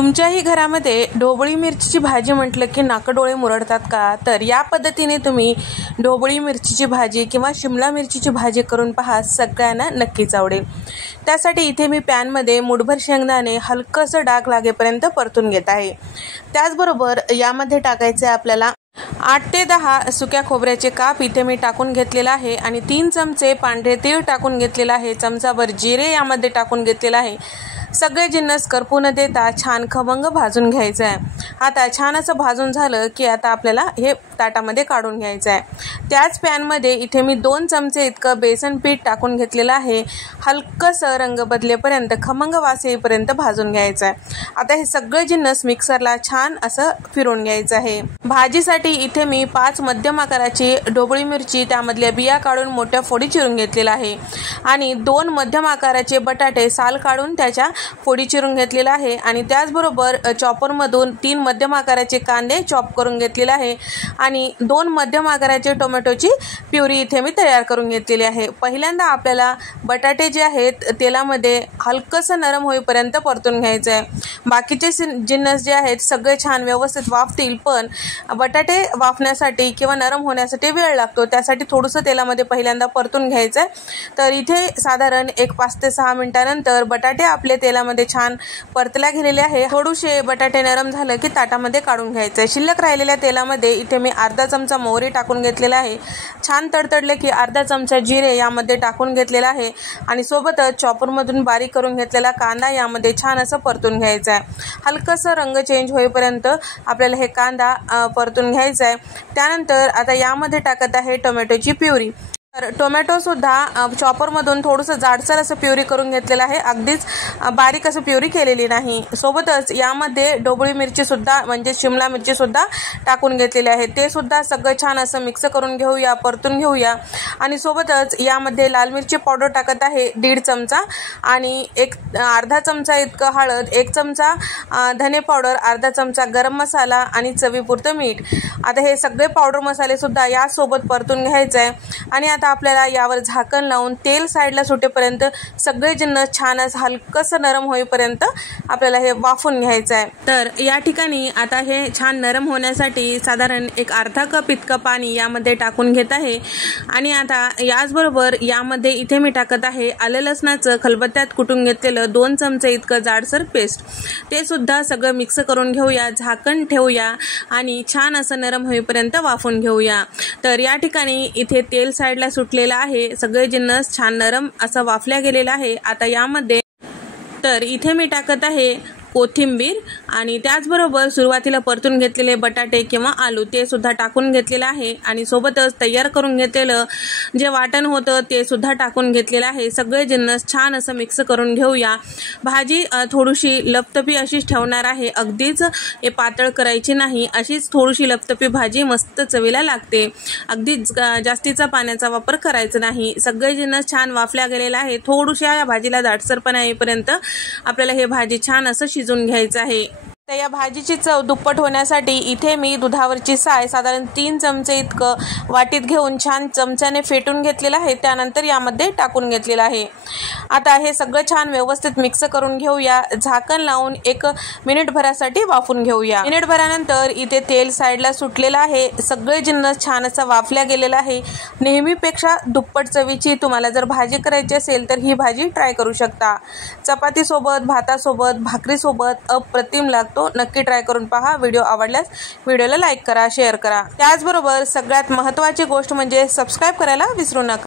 तुमच्याही घरामध्ये ढोबळी मिरचीची भाजी म्हटलं की नाकडोळे मुरडतात का? तर या पद्धतीने तुम्ही ढोबळी मिरचीची भाजी किंवा शिमला मिरचीची भाजी करून पहा, सगळ्यांना नक्कीच आवडेल। त्यासाठी इथे मी पॅनमध्ये मुठभर शेंगदाणे हलकंसं डाग लागेपर्यंत परतून घेत आहे। त्याचबरोबर यामध्ये टाकायचे आपल्याला 8 ते 10 सुक्या खोबऱ्याचे काप इथे मी टाकून घेतलेला आहे आणि 3 चमचे पांढरे तीळ टाकून घेतलेला आहे। चमचाभर जिरे यामध्ये टाकून घेतलेला आहे। सगळे जिन्नस करपू न देता छान खमंग भाजून घ्यायचं आहे। आता छान असं भाजून झालं की आता आपल्याला हे ताटामध्ये काढून घ्यायचं आहे। त्याच पॅनमध्ये इथे मी 2 चमचे इतकं बेसन पीठ टाकून घेतलेलं आहे। हलकंसं रंग बदलेपर्यंत खमंग वास येईपर्यंत भाजून घ्यायचं आहे। आता हे सगळे जिन्नस मिक्सरला छान असं फिरवून घ्यायचं आहे। भाजीसाठी इथे मी 5 मध्यम आकाराची ढोबळी मिरची त्यामधल्या बिया काढून मोठ्या फोडी चिरून घेतलेला आहे आणि 2 मध्यम आकाराचे बटाटे साल काढून त्याच्या फोडी चिरून घेतलेला आहे आणि त्याचबरोबर चॉपरमधून 3 मध्यम आकाराचे कांदे चॉप करून घेतलेला आहे आणि 2 मध्यम आकाराचे टोमॅटोची प्युरी इथे मी तयार करून घेतलेली आहे। पहिल्यांदा आपल्याला बटाटे जे आहेत तेलामध्ये हलकंसं नरम होईपर्यंत परतून घ्यायचं आहे। बाकीचे जिन्नस जे आहेत सगळे छान व्यवस्थित वाफतील, पण बटाटे वाफण्यासाठी किंवा नरम होण्यासाठी वेळ लागतो, त्यासाठी थोडंसं तेलामध्ये पहिल्यांदा परतून घ्यायचं आहे। तर इथे साधारण 5 ते 6 मिनिटांनंतर बटाटे आपले तेलामध्ये छान परतल्या गेलेले आहे। थोडेसे बटाटे नरम झाले की ताटामध्ये काढून घ्यायचे। शिल्लक राहिलेल्या तेलामध्ये इथे मी अर्धा चमचा मोहरी टाकून घेतलेला आहे। छान तडतडले की अर्धा चमचा जिरे यामध्ये टाकून घेतलेला आहे आणि सोबतच चॉपरमधून बारीक करून घेतलेला कांदा यामध्ये छान असं परतून घ्यायचा आहे। हलकंसं रंग चेंज होईपर्यंत आपल्याला हे कांदा परतून घ्यायचा आहे। त्यानंतर आता यामध्ये टाकत आहे टोमॅटोची प्युरी। तर टोमॅटो सुद्धा चॉपरमधून थोडंसं जाडसर असं प्युरी करून घेतलेलं आहे, अगदीच बारीक असं प्युरी केलेली नाही। सोबतच यामध्ये ढोबळी मिरची सुद्धा म्हणजे शिमला मिरची सुद्धा टाकून घेतलेली आहे। ते सुद्धा सगळं छान असं मिक्स करून घेऊया, परतून घेऊया आणि सोबतच यामध्ये लाल मिरची पावडर टाकत आहे 1.5 चमचा आणि अर्धा चमचा इतकं हळद, 1 चमचा धने पावडर, अर्धा चमचा गरम मसाला आणि चवीपुरतं मीठ। आता हे सगळे पावडर मसाले सुद्धा यासोबत परतून घ्यायचं आहे आणि आता आपल्याला यावर झाकण लावून तेल साईडला सुटेपर्यंत सगळे जिन्नस छान असं हलकंसं नरम होईपर्यंत आपल्याला हे वाफून घ्यायचं आहे। तर या ठिकाणी आता हे छान नरम होण्यासाठी साधारण अर्धा कप इतकं पाणी यामध्ये टाकून घेत आहे आणि आता याचबरोबर यामध्ये इथे मी टाकत आहे आलं लसणाचं खलबत्त्यात कुटून घेतलेलं 2 चमचे इतकं जाडसर पेस्ट। ते सुद्धा सगळं मिक्स करून घेऊया, झाकण ठेवूया आणि छान असं नरम होईपर्यंत वाफून घेऊया। तर या ठिकाणी इथे तेल साईडला सुटलेला आहे, सगळे जिन्नस छान नरम असं वाफल्या गेलेला आहे। आता यामध्ये तर इथे मी टाकत आहे कोथिंबीर आणि त्याचबरोबर सुरुवातीला परतून घेतलेले बटाटे किंवा आलू ते सुद्धा टाकून घेतलेलं आहे आणि सोबतच तयार करून घेतलेलं जे वाटण होतं ते सुद्धा टाकून घेतलेलं आहे। सगळे जिन्नस छान असं मिक्स करून घेऊया। भाजी थोडीशी लपतपी अशीच ठेवणार आहे, अगदीच हे पातळ करायची नाही, अशीच थोडीशी लपतपी भाजी मस्त चवीला लागते। अगदीच जास्तीचा पाण्याचा वापर करायचा नाही। सगळे जिन्नस छान वाफल्या गेलेला आहे। थोडीशा या भाजीला दाटसरपणा येईपर्यंत आपल्याला हे भाजी छान असं शिजून घ्यायचं आहे। तर या भाजीची चव दुप्पट होण्यासाठी इथे मी दुधावरची साय साधारण 3 चमचे इतकं वाटीत घेऊन छान चमच्याने फेटून घेतलेलं आहे, त्यानंतर यामध्ये टाकून घेतलेलं आहे। आता हे सगळं छान व्यवस्थित मिक्स करून घेऊया, झाकण लावून 1 मिनिटभरासाठी वाफून घेऊया। मिनिटभरानंतर इथे तेल साईडला सुटलेलं आहे, सगळे जिन्नस छान असं वाफल्या गेलेलं आहे। नेहमीपेक्षा दुप्पट चवीची तुम्हाला जर भाजी करायची असेल तर ही भाजी ट्राय करू शकता। चपातीसोबत, भातासोबत, भाकरीसोबत अप्रतिम लागतो। नक्की ट्राय करून पहा। व्हिडिओ आवडल्यास व्हिडिओला लाईक करा, शेअर करा। त्याचबरोबर सगळ्यात महत्त्वाची गोष्ट म्हणजे सबस्क्राईब करायला विसरू नका।